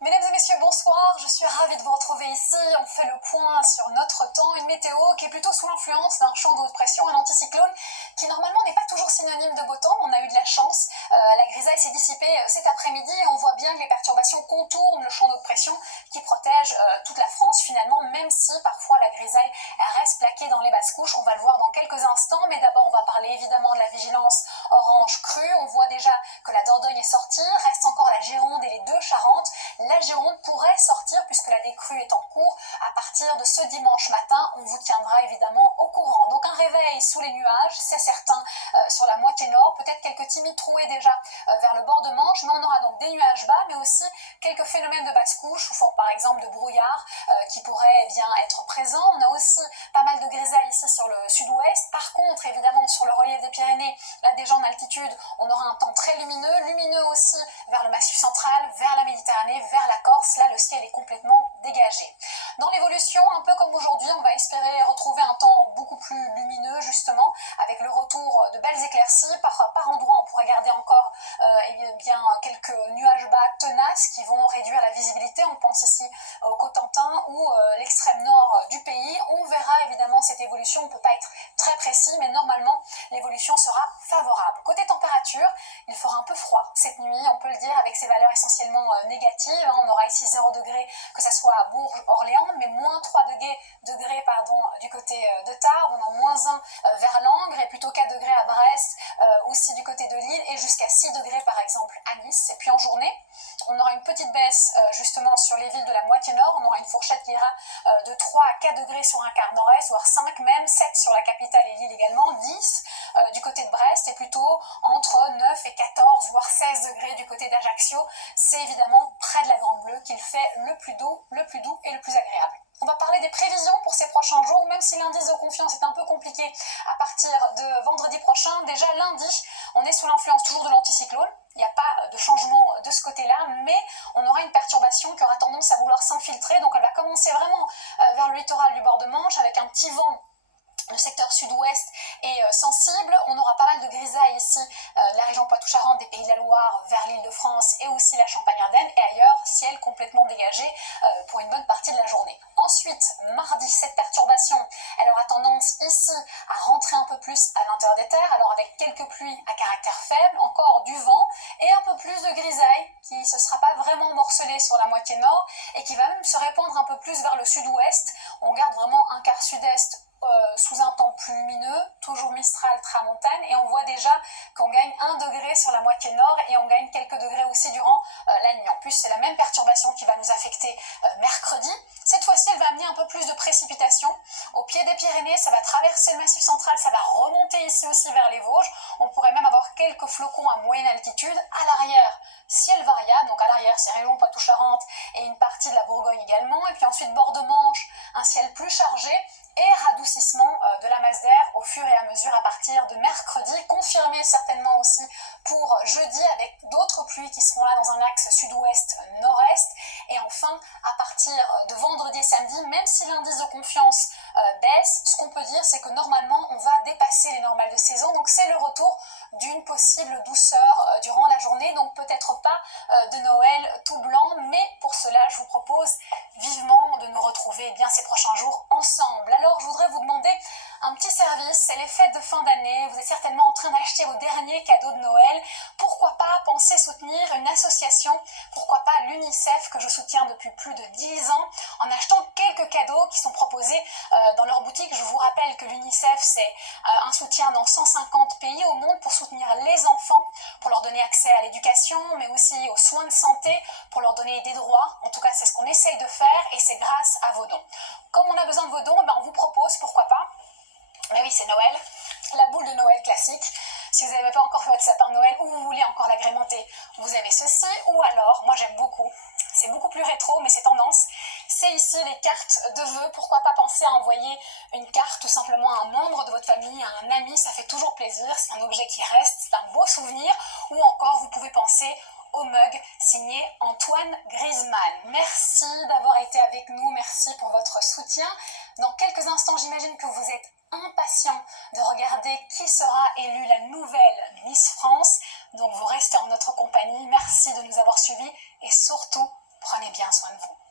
Mesdames et messieurs, bonsoir, je suis ravie de vous retrouver ici. On fait le point sur notre temps, une météo qui est plutôt sous l'influence d'un champ de haute pression, un anticyclone qui normalement n'est pas toujours synonyme de beau temps. On a eu de la chance, la grisaille s'est dissipée cet après-midi et on voit bien que les perturbations contournent le champ de haute pression qui protège toute la France finalement, même si parfois la grisaille reste plaquée dans les basses couches. On va le voir dans quelques instants, mais d'abord on va parler évidemment de la vigilance orange crue. On voit déjà que la Dordogne est sortie, reste encore la Gironde et les deux Charentes. La Gironde pourrait sortir puisque la décrue est en cours à partir de ce dimanche matin. On vous tiendra évidemment au courant. Donc un réveil sous les nuages, c'est certain, sur la moitié nord. Peut-être quelques timides trouées déjà vers le bord de Manche, mais on aura donc des nuages bas, mais aussi quelques phénomènes de basse couche, sous forme par exemple de brouillard qui pourraient bien être présents. On a aussi pas mal de grisailles ici sur le sud-ouest. Par contre, évidemment, sur le relief des Pyrénées, là déjà en altitude, on aura un temps très lumineux aussi vers le Massif central, vers la Méditerranée, vers la Corse. Là, le ciel est complètement dégagé. Dans l'évolution, un peu comme aujourd'hui, on va espérer retrouver un temps beaucoup plus lumineux, justement, avec le retour de belles éclaircies. Par endroits, on pourrait garder encore bien quelques nuages bas tenaces qui vont réduire la visibilité. On pense ici au Cotentin ou l'extrême nord du pays. On verra évidemment cette évolution. On ne peut pas être très précis, mais normalement, l'évolution sera favorable. Côté température, il fera un peu froid cette nuit, on peut le dire, avec ces valeurs essentiellement négatives. On aura ici 0 degré, que ce soit à Bourges, Orléans, mais moins 3 degrés du côté de Tarbes. On a moins 1 vers Langres et plutôt 4 degrés à Brest, aussi du côté de Lille, et jusqu'à 6 degrés par exemple à Nice. Et puis en journée, on aura une petite baisse justement sur les villes de la moitié nord. On aura une fourchette qui ira de 3 à 4 degrés sur un quart nord-est, voire 5 même, 7 sur la capitale et Lille également, 10 du côté de Brest et plutôt entre 9 et 14 voire 16 degrés du côté d'Ajaccio. C'est évidemment près de la Grande Bleue qu'il fait le plus doux et le plus agréable. On va parler des prévisions pour ces prochains jours, même si l'indice de confiance est un peu compliqué à partir de vendredi prochain. Déjà lundi, on est sous l'influence toujours de l'anticyclone. Il n'y a pas de changement de ce côté-là, mais on aura une perturbation qui aura tendance à vouloir s'infiltrer. Donc elle va commencer vraiment vers le littoral du bord de Manche avec un petit vent. Le secteur sud-ouest est sensible. On aura pas mal de grisailles ici, de la région Poitou-Charentes, des Pays de la Loire, vers l'Île-de-France et aussi la Champagne-Ardenne. Et ailleurs, ciel complètement dégagé pour une bonne partie de la journée. Ensuite, mardi, cette perturbation, elle aura tendance ici à rentrer un peu plus à l'intérieur des terres, alors avec quelques pluies à caractère faible, encore du vent et un peu plus de grisailles qui ne se sera pas vraiment morcelée sur la moitié nord et qui va même se répandre un peu plus vers le sud-ouest. On garde vraiment un quart sud-est sous un temps plus lumineux, toujours Mistral, Tramontane, et on voit déjà qu'on gagne 1 degré sur la moitié nord et on gagne quelques degrés aussi durant la nuit. En plus, c'est la même perturbation qui va nous affecter mercredi. Cette fois-ci, elle va amener un peu plus de précipitations. Au pied des Pyrénées, ça va traverser le Massif central, ça va remonter ici aussi vers les Vosges. On pourrait même avoir quelques flocons à moyenne altitude. À l'arrière, ciel variable, donc à l'arrière, c'est région Poitou-Charentes et une partie de la Bourgogne également. Et puis ensuite, bord de Manche, un ciel plus chargé et radoucissement de la masse d'air au fur et à mesure à partir de mercredi, confirmé certainement aussi pour jeudi avec d'autres pluies qui seront là dans un axe sud-ouest-nord-est. Et enfin, à partir de vendredi et samedi, même si l'indice de confiance baisse, ce qu'on peut dire c'est que normalement on va dépasser les normales de saison, donc c'est le retour d'une possible douceur durant la journée, donc peut-être pas de Noël tout blanc, mais pour cela je vous propose vivement de nous retrouver ces prochains jours ensemble. Alors je voudrais vous demander un petit service, c'est les fêtes de fin d'année, vous êtes certainement en train d'acheter vos derniers cadeaux de Noël, pourquoi pas penser soutenir une association, pourquoi pas l'UNICEF que je soutiens depuis plus de 10 ans, en achetant quelques cadeaux qui sont proposés dans leur boutique. Je vous rappelle que l'UNICEF c'est un soutien dans 150 pays au monde pour soutenir les enfants, pour leur donner accès à l'éducation, mais aussi aux soins de santé, pour leur donner des droits. En tout cas, c'est ce qu'on essaye de faire et c'est grâce à vos dons. Comme on a besoin de vos dons, on vous propose, pourquoi pas, mais oui, c'est Noël, la boule de Noël classique. Si vous n'avez pas encore fait votre sapin de Noël ou vous voulez encore l'agrémenter, vous avez ceci. Ou alors, moi j'aime beaucoup, c'est beaucoup plus rétro mais c'est tendance, c'est ici les cartes de vœux. Pourquoi pas penser à envoyer une carte tout simplement à un membre de votre famille, à un ami, ça fait toujours plaisir, c'est un objet qui reste, c'est un beau souvenir. Ou encore vous pouvez penser au mug signé Antoine Griezmann. Merci d'avoir été avec nous, merci pour votre soutien. Dans quelques instants, j'imagine que vous êtes impatient de regarder qui sera élue la nouvelle Miss France. merci de nous avoir suivis et surtout, prenez bien soin de vous.